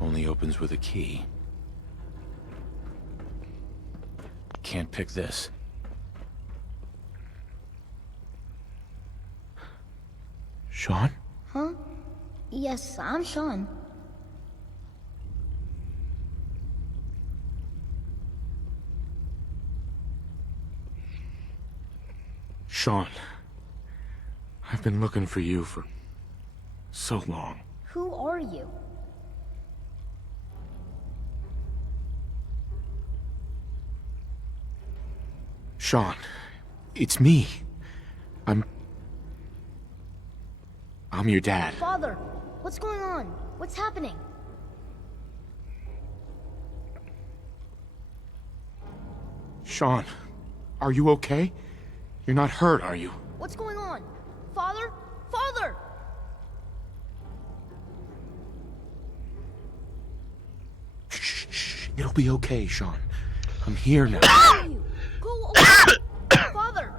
Only opens with a key. Can't pick this. Sean? Huh? Yes, I'm Sean. Sean. I've been looking for you for so long. Who are you? Sean, it's me. I'm your dad. Father, what's going on? What's happening? Sean, are you okay? You're not hurt, are you? What's going on? Father? Father! Shh. It'll be okay, Sean. I'm here now. You. Go away! Father!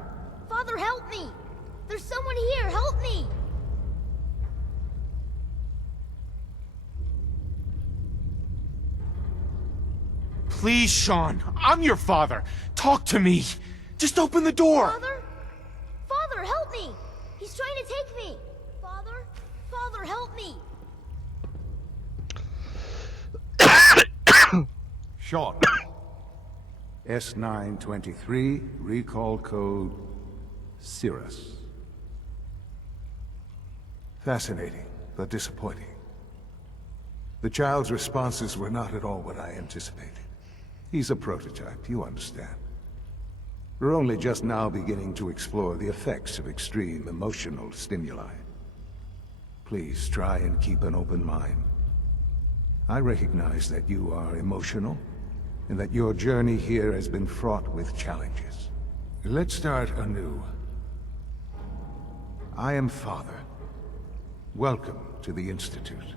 Father, help me! There's someone here! Help me! Please, Sean. I'm your father. Talk to me. Just open the door. Father? Father, help me! He's trying to take me! Father? Father, help me! Sean. S923, recall code Cirrus. Fascinating, but disappointing. The child's responses were not at all what I anticipated. He's a prototype, you understand. We're only just now beginning to explore the effects of extreme emotional stimuli. Please try and keep an open mind. I recognize that you are emotional, and that your journey here has been fraught with challenges. Let's start anew. I am Father. Welcome to the Institute.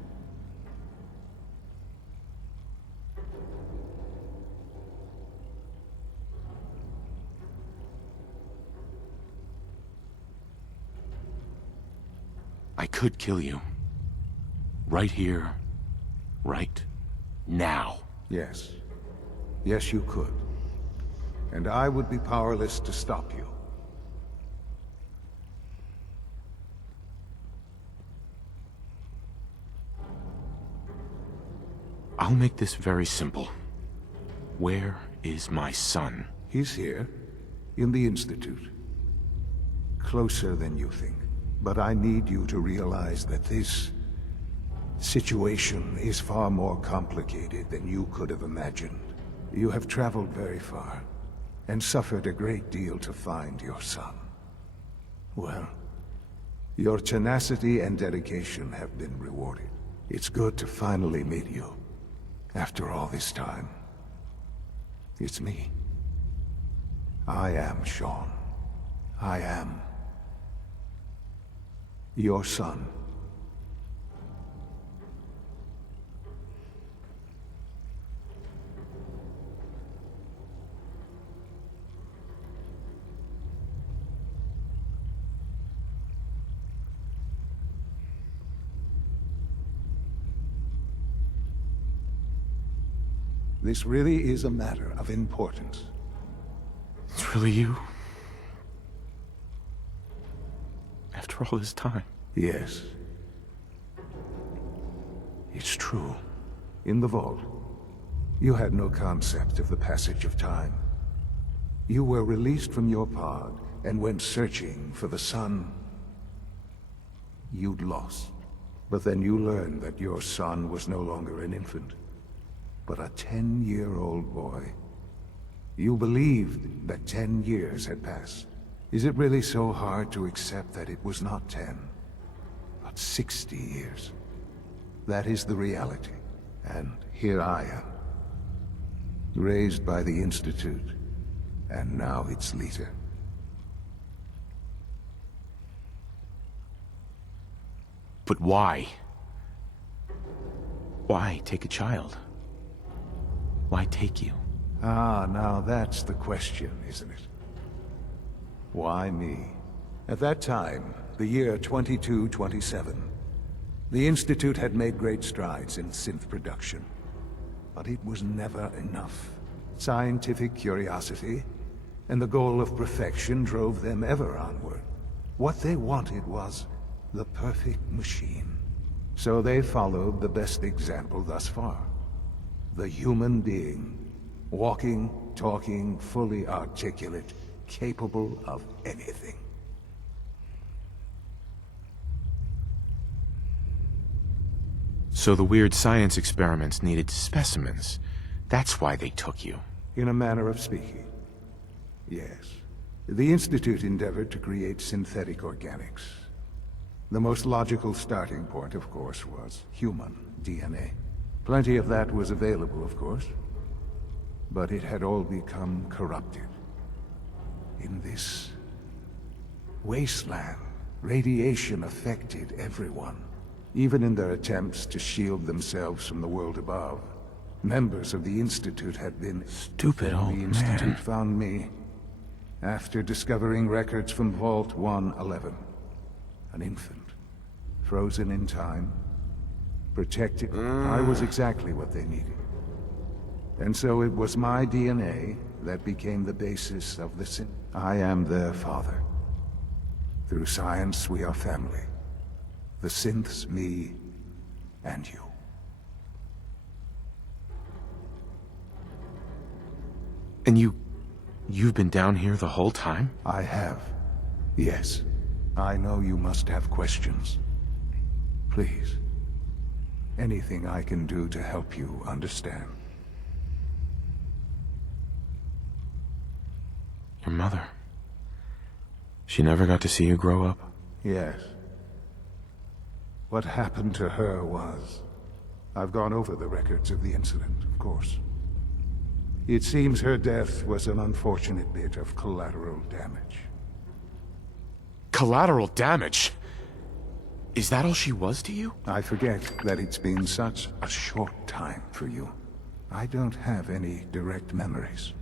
I could kill you. Right here. Right now. Yes. Yes, you could. And I would be powerless to stop you. I'll make this very simple. Where is my son? He's here, in the Institute. Closer than you think. But I need you to realize that this situation is far more complicated than you could have imagined. You have traveled very far, and suffered a great deal to find your son. Well, your tenacity and dedication have been rewarded. It's good to finally meet you, after all this time. It's me. I am Sean. I am your son. This really is a matter of importance. It's really you? After all this time? Yes. It's true. In the vault, you had no concept of the passage of time. You were released from your pod and went searching for the son you'd lost. But then you learned that your son was no longer an infant, but a 10-year-old boy. You believed that 10 years had passed. Is it really so hard to accept that it was not 10, but 60 years? That is the reality. And here I am, raised by the Institute, and now its leader. But why? Why take a child? Why take you? Ah, now that's the question, isn't it? Why me? At that time, the year 2227, The Institute had made great strides in synth production, but it was never enough. Scientific curiosity and the goal of perfection drove them ever onward. What they wanted was the perfect machine. So they followed the best example thus far. The human being. Walking, talking, fully articulate, capable of anything. So the weird science experiments needed specimens. That's why they took you. In a manner of speaking. Yes. The Institute endeavored to create synthetic organics. The most logical starting point, of course, was human DNA. Plenty of that was available, of course. But it had all become corrupted. In this wasteland, radiation affected everyone. Even in their attempts to shield themselves from the world above. Members of the Institute had been... Stupid old The Institute man. found me after discovering records from Vault 111. An infant, frozen in time, protected. I was exactly what they needed. And so it was my DNA that became the basis of the synth. I am their father. Through science, we are family. The synths, me, and you. And you've been down here the whole time? I have. Yes. I know you must have questions. Please. Anything I can do to help you understand. Your mother. She never got to see you grow up? Yes. What happened to her was... I've gone over the records of the incident, of course. It seems her death was an unfortunate bit of collateral damage. Collateral damage? Is that all she was to you? I forget that it's been such a short time for you. I don't have any direct memories.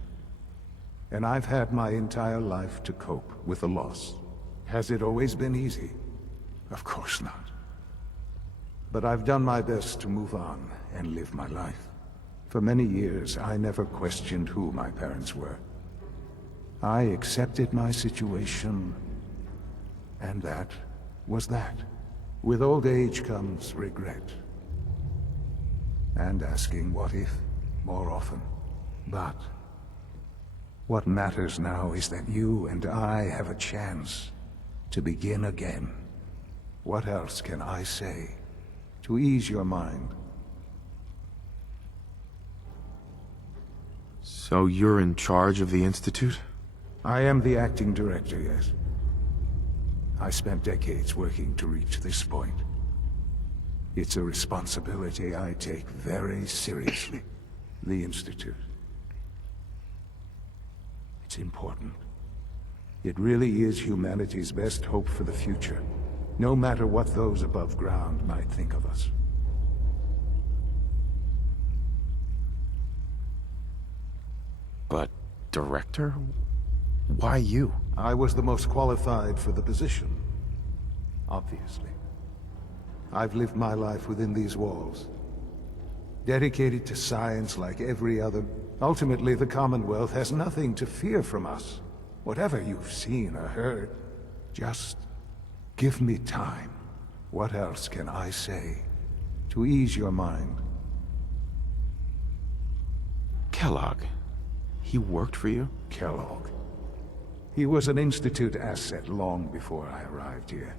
And I've had my entire life to cope with the loss. Has it always been easy? Of course not. But I've done my best to move on and live my life. For many years, I never questioned who my parents were. I accepted my situation, and that was that. With old age comes regret. And asking what if more often. But what matters now is that you and I have a chance to begin again. What else can I say to ease your mind? So you're in charge of the Institute? I am the acting director, yes. I spent decades working to reach this point. It's a responsibility I take very seriously. The Institute. It's important. It really is humanity's best hope for the future, no matter what those above ground might think of us. But, director? Why you? I was the most qualified for the position, obviously. I've lived my life within these walls, dedicated to science like every other. Ultimately, the Commonwealth has nothing to fear from us. Whatever you've seen or heard, just give me time. What else can I say to ease your mind? Kellogg. He worked for you? Kellogg. He was an Institute asset long before I arrived here.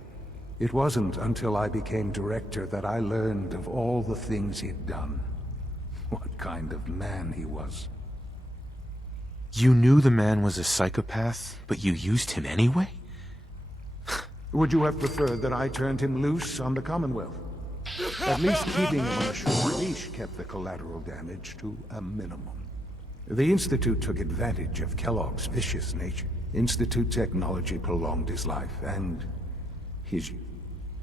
It wasn't until I became director that I learned of all the things he'd done. What kind of man he was. You knew the man was a psychopath, but you used him anyway? Would you have preferred that I turned him loose on the Commonwealth? At least keeping him on a short leash kept the collateral damage to a minimum. The Institute took advantage of Kellogg's vicious nature. Institute technology prolonged his life, and he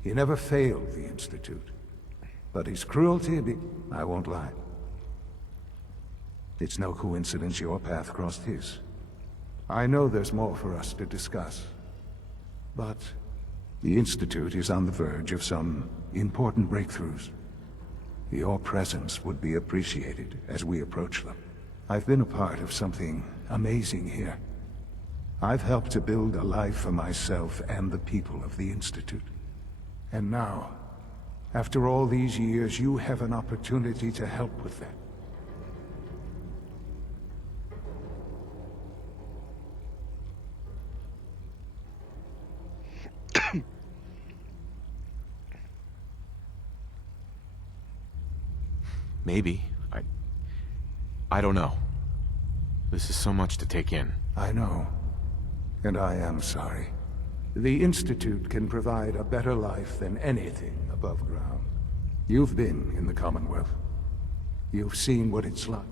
never failed the Institute. But his cruelty, I won't lie. It's no coincidence your path crossed his. I know there's more for us to discuss, but The Institute is on the verge of some important breakthroughs. Your presence would be appreciated as we approach them. I've been a part of something amazing here. I've helped to build a life for myself and the people of the Institute. And now, after all these years, you have an opportunity to help with that. Maybe. I don't know. This is so much to take in. I know. And I am sorry. The Institute can provide a better life than anything above ground. You've been in the Commonwealth. You've seen what it's like.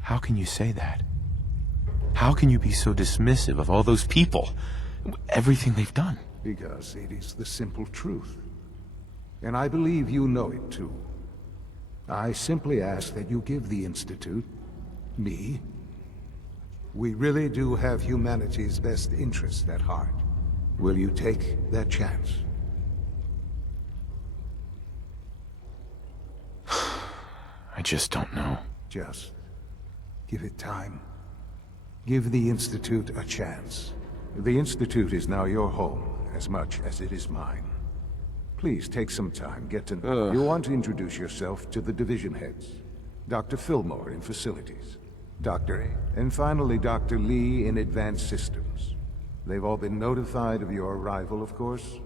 How can you say that? How can you be so dismissive of all those people? Everything they've done? Because it is the simple truth. And I believe you know it too. I simply ask that you give the Institute, me. We really do have humanity's best interest at heart. Will you take that chance? I just don't know. Just give it time. Give the Institute a chance. The Institute is now your home as much as it is mine. Please take some time, get to know. You want to introduce yourself to the division heads. Dr. Fillmore in facilities. Dr. A. And finally, Dr. Lee in advanced systems. They've all been notified of your arrival, of course.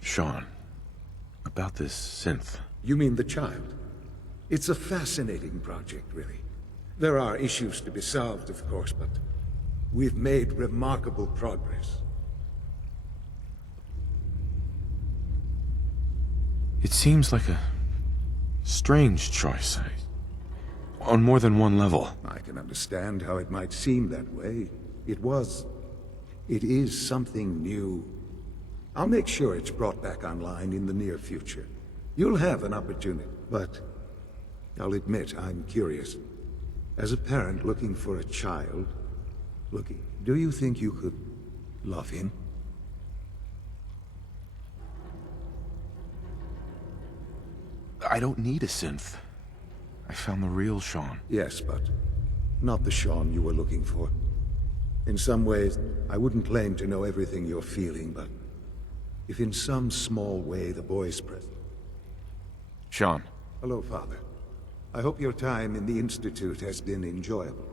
Sean, about this synth. You mean the child? It's a fascinating project, really. There are issues to be solved, of course, but we've made remarkable progress. It seems like a strange choice. On more than one level. I can understand how it might seem that way. It is something new. I'll make sure it's brought back online in the near future. You'll have an opportunity, but I'll admit I'm curious. As a parent looking for a child, do you think you could love him? I don't need a synth. I found the real Sean. Yes, but not the Sean you were looking for. In some ways, I wouldn't claim to know everything you're feeling, but if in some small way the boy's present. Sean. Hello, Father. I hope your time in the Institute has been enjoyable.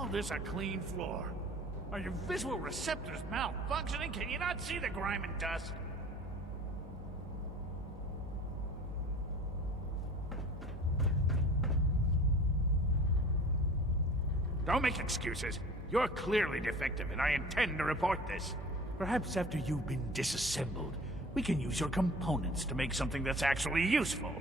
call this a clean floor? Are your visual receptors malfunctioning? Can you not see the grime and dust? Don't make excuses. You're clearly defective, and I intend to report this. Perhaps after you've been disassembled, we can use your components to make something that's actually useful.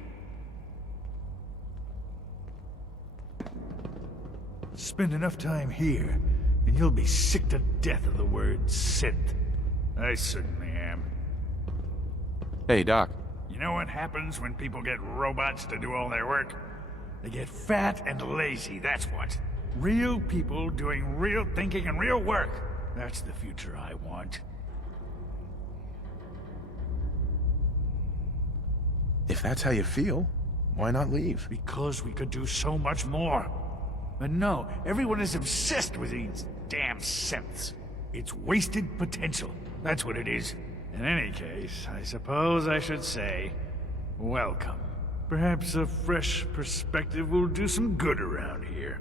Spend enough time here, and you'll be sick to death of the word synth. I certainly am. Hey, Doc. You know what happens when people get robots to do all their work? They get fat and lazy, that's what. Real people doing real thinking and real work. That's the future I want. If that's how you feel, why not leave? Because we could do so much more. But no, everyone is obsessed with these damn synths. It's wasted potential. That's what it is. In any case, I suppose I should say, welcome. Perhaps a fresh perspective will do some good around here.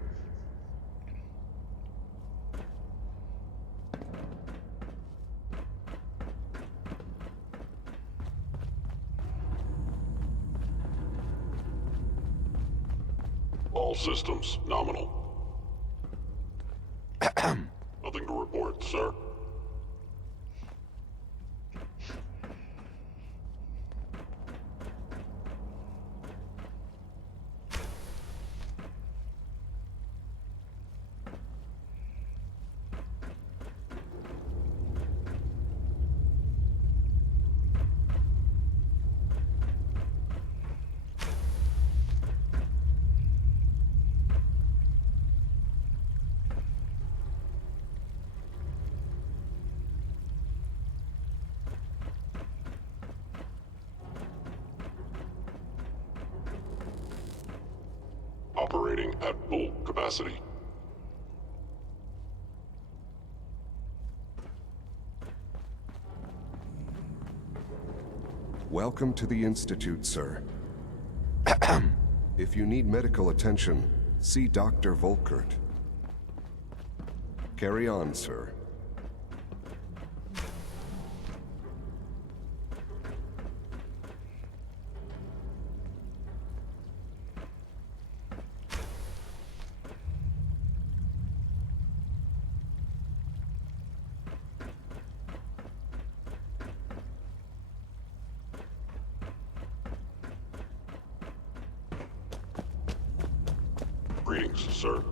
All systems nominal. Nothing to report, sir. Operating at full capacity. Welcome to the Institute, sir. If you need medical attention, see Dr. Volkert. Carry on, sir. Greetings, sir.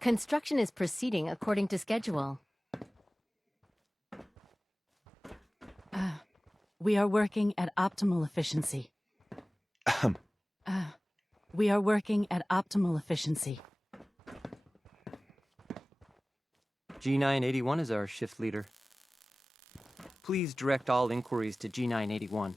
Construction is proceeding according to schedule. We are working at optimal efficiency. We are working at optimal efficiency. G981 is our shift leader. Please direct all inquiries to G981.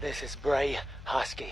This is Bray Husky.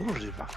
Kurwa.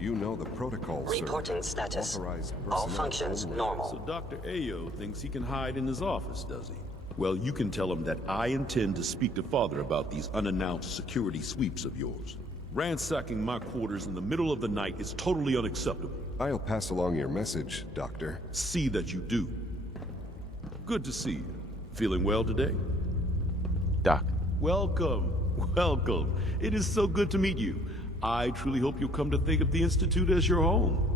You know the protocol, sir. Reporting status. Authorized All personnel functions only. normal. So Dr. Ayo thinks he can hide in his office, does he? Well, you can tell him that I intend to speak to Father about these unannounced security sweeps of yours. Ransacking my quarters in the middle of the night is totally unacceptable. I'll pass along your message, Doctor. See that you do. Good to see you. Feeling well today? Doc. Welcome. Welcome. It is so good to meet you. I truly hope you'll come to think of the Institute as your home.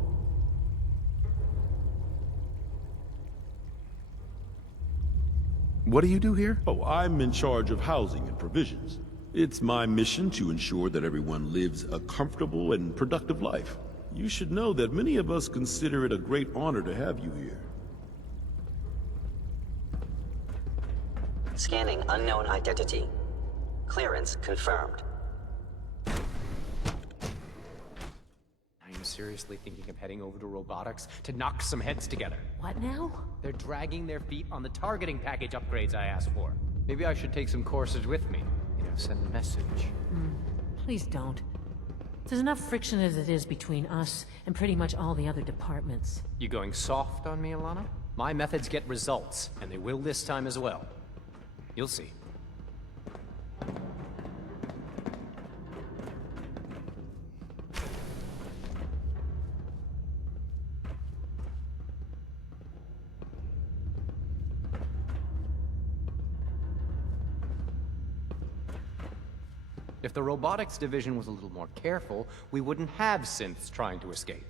What do you do here? Oh, I'm in charge of housing and provisions. It's my mission to ensure that everyone lives a comfortable and productive life. You should know that many of us consider it a great honor to have you here. Scanning unknown identity. Clearance confirmed. I am seriously thinking of heading over to robotics to knock some heads together. What now? They're dragging their feet on the targeting package upgrades I asked for. Maybe I should take some courses with me. You know, send a message. Please don't. There's enough friction as it is between us and pretty much all the other departments. You going soft on me, Alana? My methods get results, and they will this time as well. You'll see. If the robotics division was a little more careful, we wouldn't have synths trying to escape.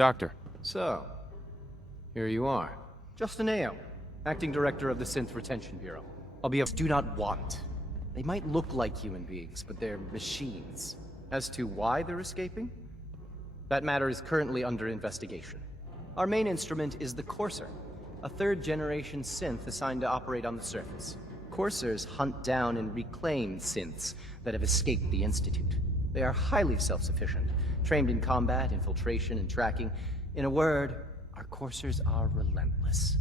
Doctor. So, here you are. Justin Ayo, Acting Director of the Synth Retention Bureau. I'll be do not want. They might look like human beings, but they're machines. As to why they're escaping? That matter is currently under investigation. Our main instrument is the Courser, a third-generation synth assigned to operate on the surface. Coursers hunt down and reclaim synths that have escaped the Institute. They are highly self-sufficient, trained in combat, infiltration, and tracking. In a word, our coursers are relentless.